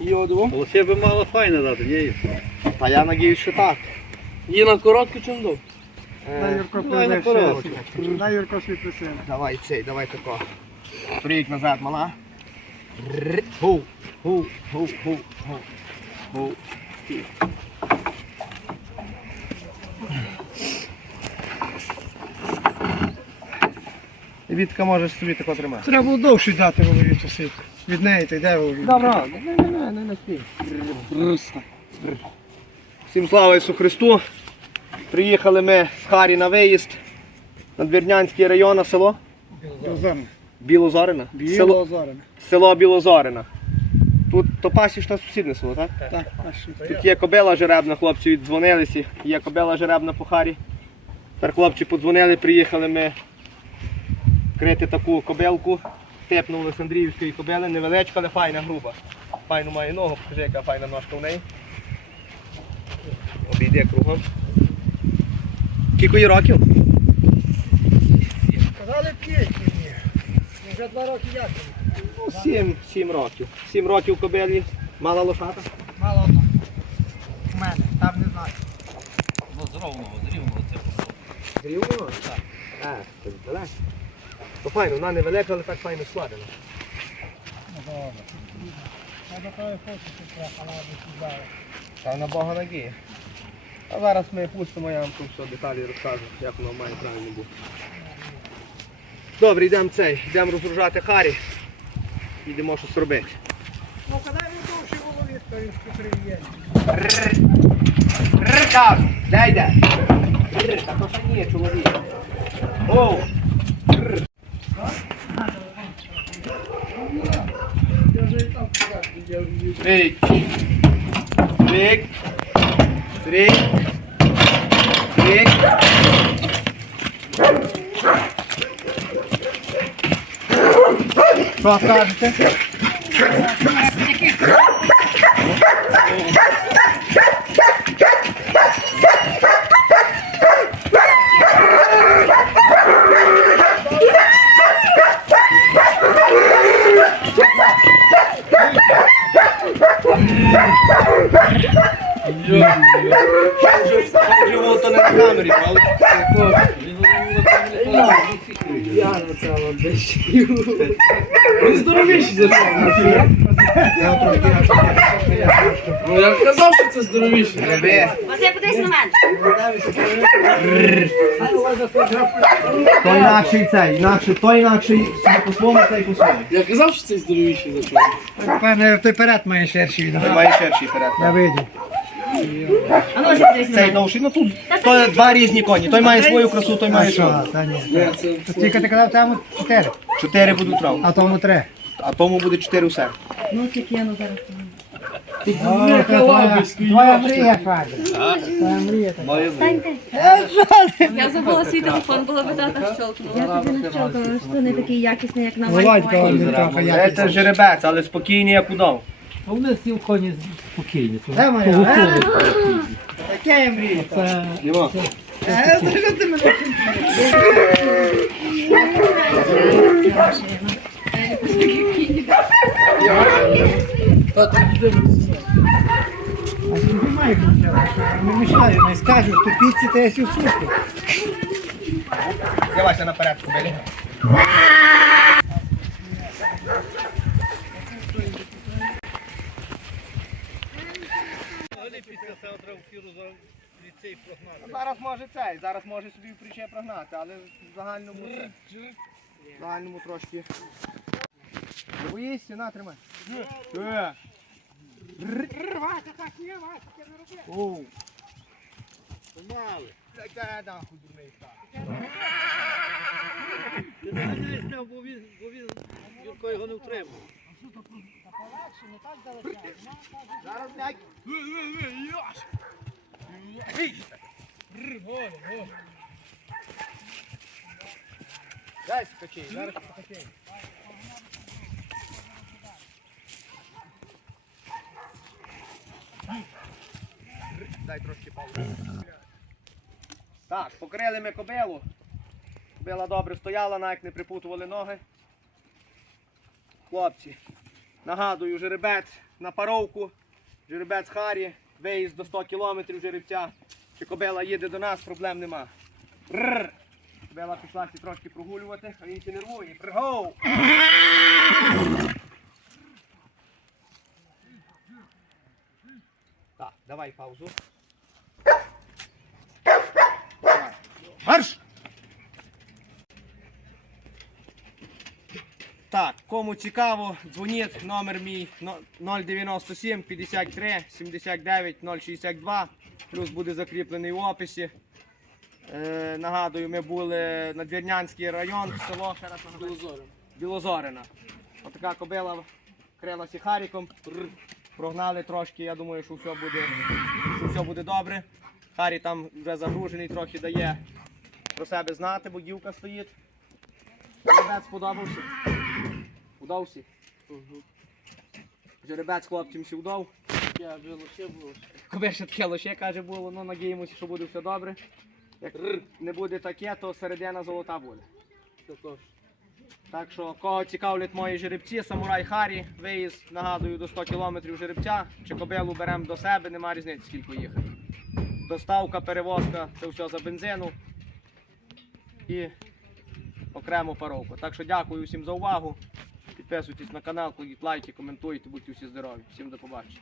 Йоду. Оце би мало файно дати, ні? А я надіюсь, що так. Є на коротку чим. Дай Е, Юрко давай на привезе. Дай Юрко син. Давай цей, давай тако. Приїдь назад, мала. Гу, гу, гу, гу, гу. Гу. І Вітка можеш собі тако тримати. Треба було довше дати голові часи. Від неї та йде голові. Добре, не, не, не, не наспій. Всім слава Ісу Христу. Приїхали ми з Харі на виїзд на Двірнянський район, на село Білозорне. Білозорина. Село, Білозорне. село Білозорина. Тут то пасічне сусідне село, так? Так, Тут є кобила жеребна, хлопці віддзвонилися, є кобила жеребна по Харі. Тепер хлопці подзвонили, приїхали ми крити таку кобилку. Типну Олександріївської кобили, невеличка, але файна, груба. Файну має ногу, покажи, яка файна ножка в неї. Обійде кругом. Кілько їй років? Казали п'ять мені. Вже два роки як. Ну, сім, сім років. Сім років кобилі. Мала лошата. Мало одно. У мене, там не знаю. Ну, зровно, зрівно це. Рівно? Так. А, це далеко. То файно, вона невелика, але так файно складена. Ну добре. Я до того хочу, що треба халати сюди. Та на Бога надії. А зараз ми пустимо, я вам тут все деталі розкажу, як воно має правильно бути. Добре, йдемо цей, йдемо розгружати Харі. Йдемо щось робити. Ну, коли він довше голові, то він скутрив є. Рикав! Де йде? Та то ще ні, чоловік. Оу! Break. Break. Break. Break. Só carta. За що? я трошки Ну я казав, що це здоровіші. Тебе. Оце подивись на мене. То інакший цей, інакший, то інакший, собі по-своєму, цей по-своєму. Я казав, що це здоровіші за що. Певне, той перед має. Ти маєш ширший перед. Я видів. А ну, ось Цей довший, ну тут то два різні коні. Той має свою красу, той має що, свою. та ні. Тільки ти казав, там чотири, Чотири будуть трав, а тому три. а тому буде чотири все. Ну, тільки я ну зараз. О, це твоя, твоя мрія, Фадя. Твоя мрія така. Я забула свій телефон, було би тата щелкнула. Я тобі не щелкала, що не такий якісний, як на Володька, Wi-Fi. він трохи Це, який. це жеребець, але спокійний, як удав. Вони всі в коні спокійні. Де моя? Е? Таке я мрія. Це... Е, це що ти мене? А ти не нічого, що не мішає, не скажеш, то пісці та я всю слухаю. Давайте наперед, кобилі. Зараз зараз може собі приче прогнати, але в загальному це. В загальному трошки. Не боїшся, на, тримай. Е. Так не. Оу. Помали. Таке нахуй дурний. Ти не дивись, бо він, бо він, Юрко його не втримав. Зараз, блядь. Дай скачей, зараз скачей. Дай трошки паузу. Так, покрили ми кобилу. Кобила добре стояла, навіть не припутували ноги. Хлопці, нагадую, жеребець на паровку. Жеребець Харі, виїзд до 100 кілометрів жеребця. Чи кобила їде до нас, проблем нема. Рррр. Кобила пішла сі трошки прогулювати, а він ще нервує. Пригоу! Так, давай паузу. Марш! Так, кому цікаво, дзвоніть, номер мій 097 53 79 062, плюс буде закріплений в описі. Е, нагадую, ми були на Двірнянський район, село раз. Білозорина. Отака кобила крилася Харіком. Прогнали трошки, я думаю, що все буде, що все буде добре. Харі там вже загружений, трохи дає про себе знати, бо дівка стоїть. Жеребець сподобався. Удався. Угу. Жеребець хлопцям всі вдав. Я було ще було. Коли ще таке лише каже було, ну надіємося, що буде все добре. Як не буде таке, то середина золота буде. Також. Так що, кого цікавлять мої жеребці, самурай Харі, виїзд, нагадую, до 100 км жеребця, чи кобилу беремо до себе, нема різниці, скільки їхати. Доставка, перевозка, це все за бензину і окремо паровку. Так що дякую всім за увагу. Підписуйтесь на канал, кладіть лайки, коментуйте, будьте всі здорові. Всім до побачення.